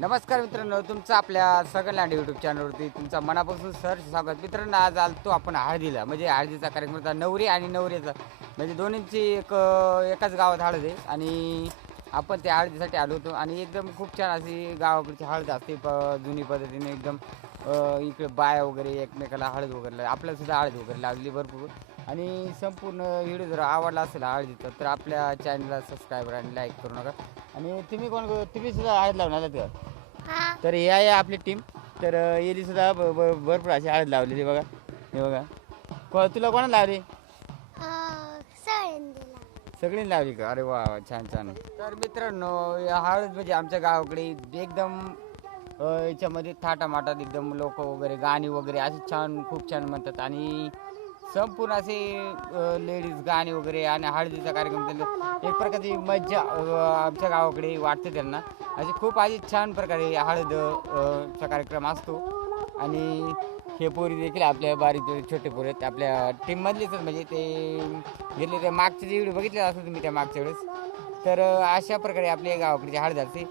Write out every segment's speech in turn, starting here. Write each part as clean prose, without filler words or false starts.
नमस्कार मित्रांनो, तुमचं आपल्या सगळ्यांना यूट्यूब चॅनलवरती तुमचा मनापासून सहर्ष स्वागत. मित्रांनो, आज आलतो आपण हळदीला, म्हणजे हळदीचा कार्यक्रम होता. नवरी आणि नवरीचा म्हणजे दोन्हींची एकाच गावात हळद आहे आणि आपण त्या हळदीसाठी आलो होतो. आणि एकदम खूप छान अशी गावाकडची हळद असते, जुनी पद्धतीने एकदम. इकडे बाया वगैरे एकमेकाला हळद वगैरे आपल्यालासुद्धा हळद वगैरे लावली भरपूर. आणि संपूर्ण व्हिडिओ जर आवडला असेल हळदीचा तर आपल्या चॅनलला सबस्क्राईब आणि लाईक करू नका. आणि तुम्ही सुद्धा हळद लावून आलात का? तर हे आहे आपली टीम. तर येली सुद्धा भरपूर अशी हळद लावलेली बघा. हे बघा, तुला कोणा लावली? सगळी लावली का? अरे वा, छान छान. तर मित्रांनो, हळद म्हणजे आमच्या गावाकडे एकदम याच्यामध्ये थाटामाटात एकदम लोक वगैरे गाणी वगैरे असे छान, खूप छान म्हणतात. आणि संपूर्ण असे लेडीज गाणी वगैरे आणि हळदीचा कार्यक्रम त्यांना एक प्रकारची मज्जा आमच्या गावाकडे वाटते त्यांना. असे खूप असे छान प्रकारे हळद चा कार्यक्रम असतो. आणि हे पोरी देखील आपल्या बारीक छोटे पोरी आहेत, आपल्या टीममधलेच, म्हणजे ते गेले ते मागचे जे व्हिडिओ बघितले असतो तुम्ही त्या मागच्या वेळेस. तर अशा प्रकारे आपल्या गावाकडची हळद असते.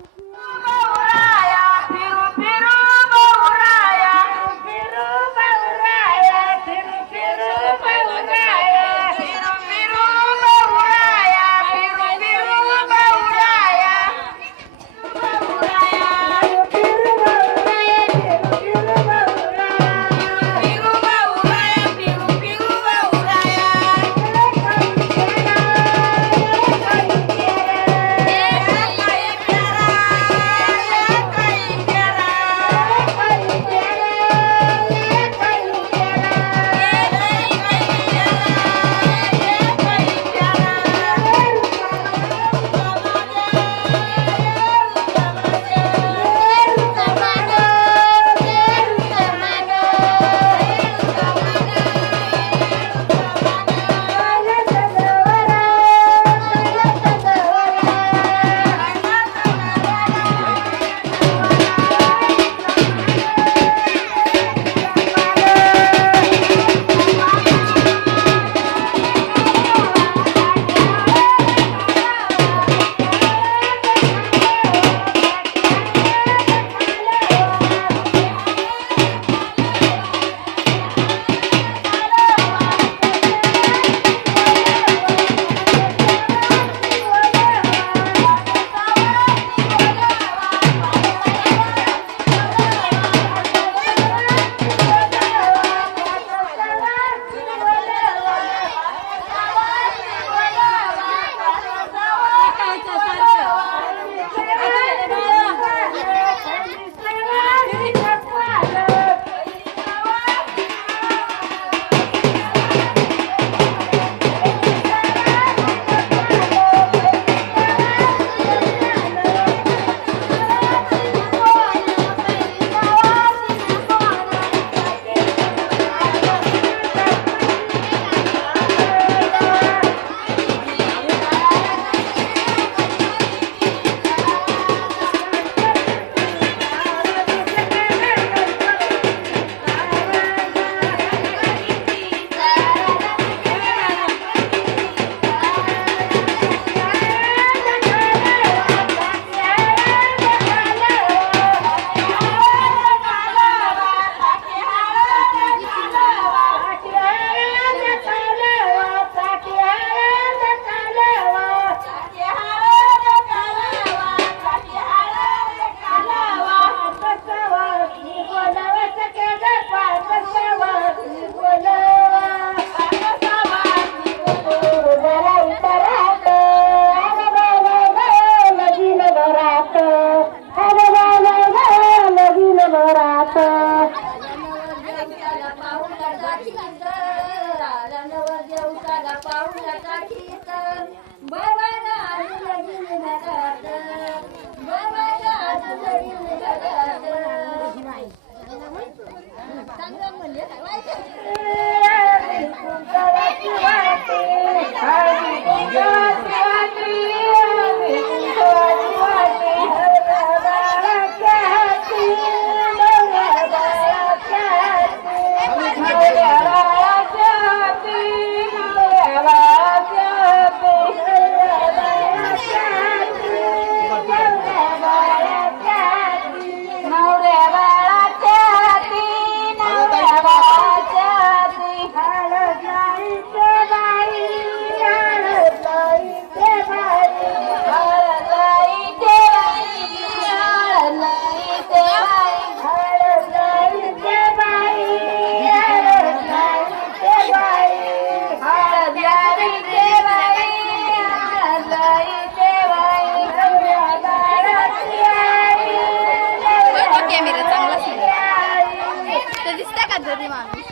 गरीब माणूस.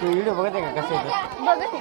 तू व्हिडिओ बघत आहे का कसे येतं बघत आहे.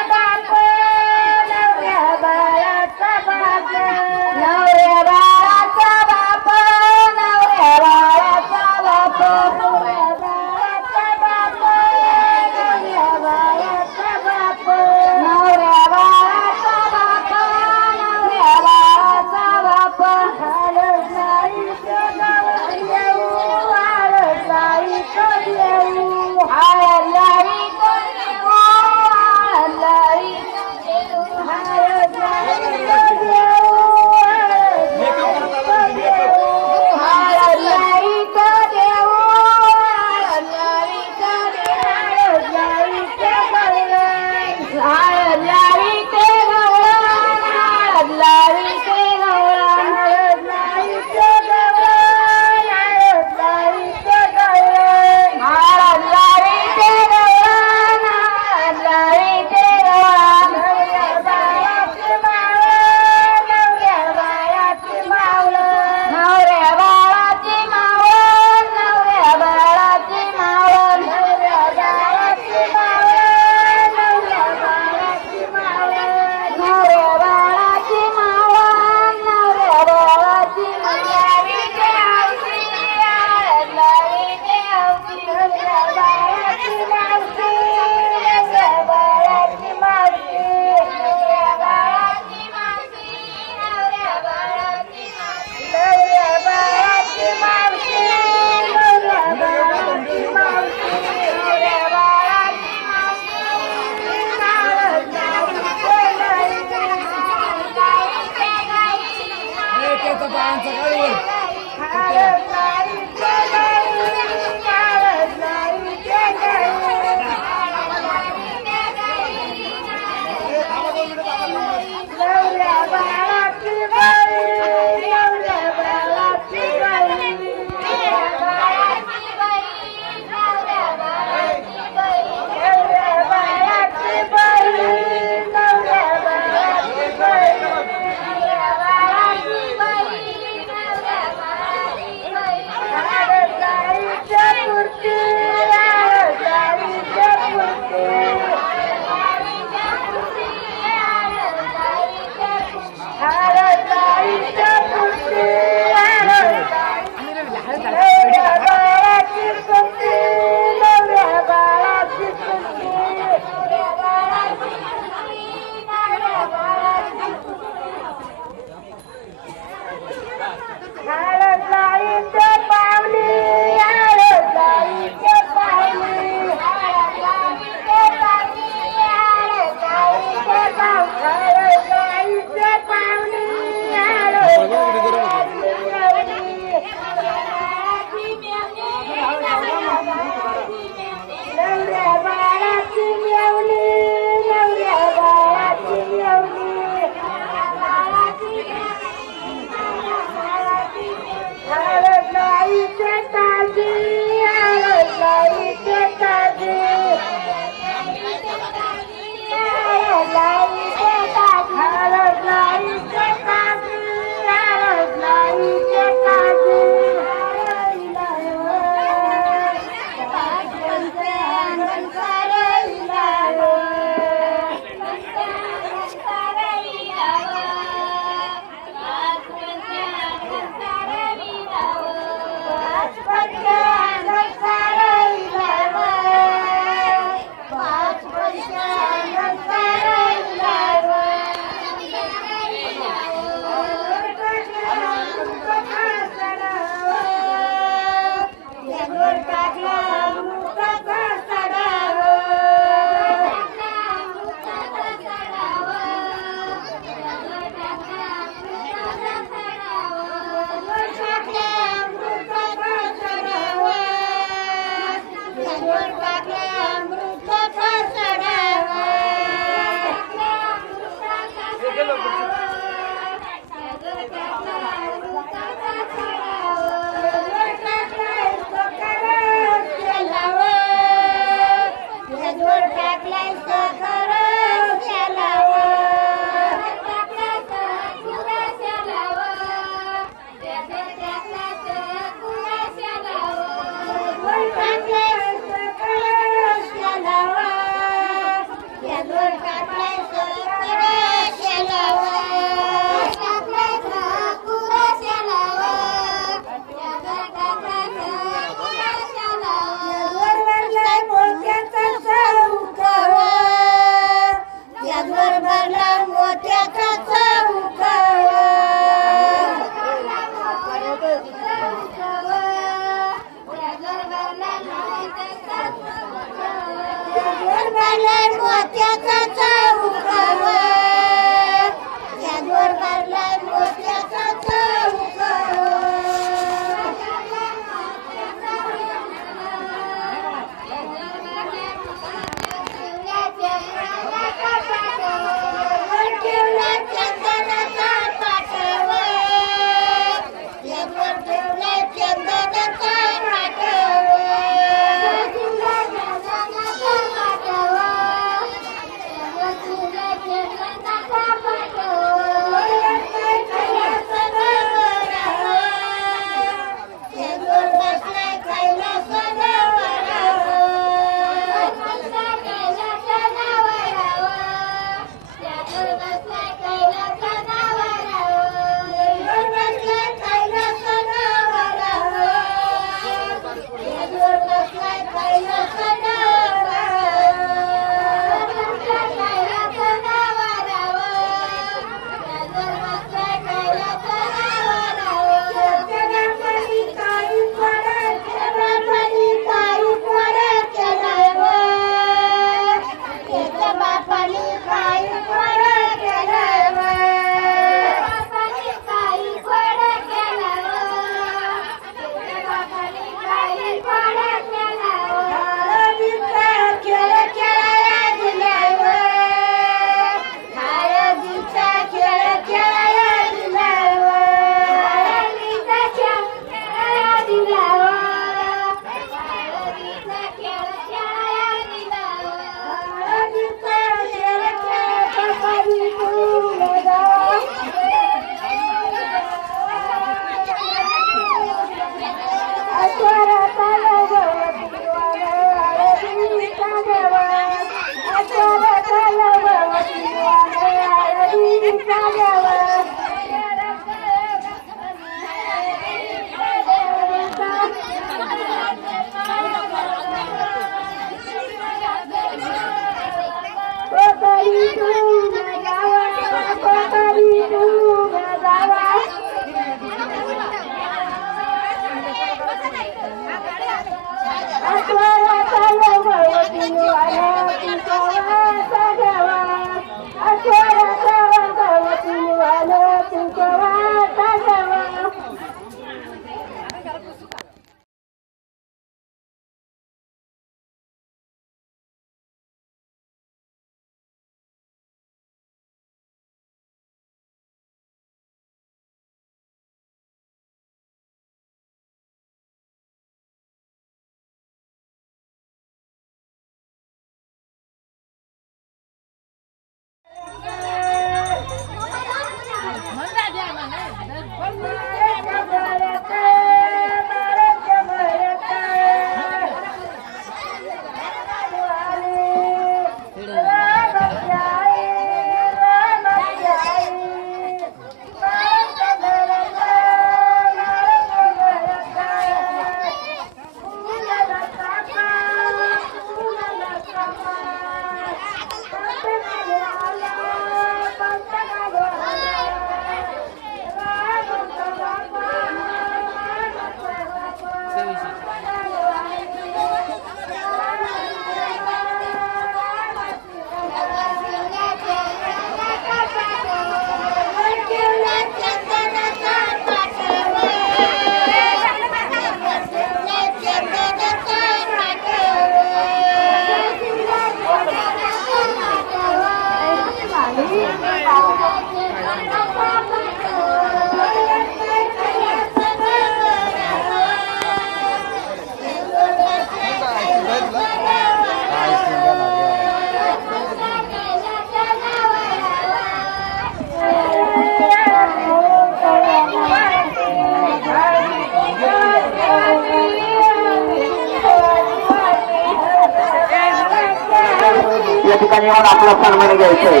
ठिकाणी येऊन आपला सन्मान घ्यायचा आहे.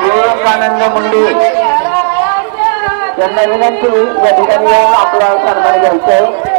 विवेकानंद मुंडे त्यांना विनंती या ठिकाणी येऊन आपला सन्मान घ्यायचा आहे.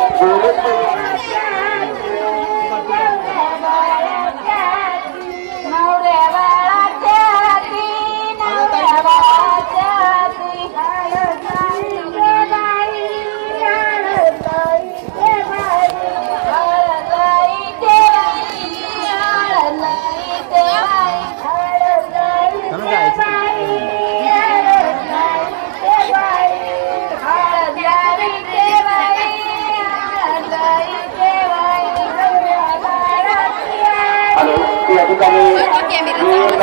या ठिकाणी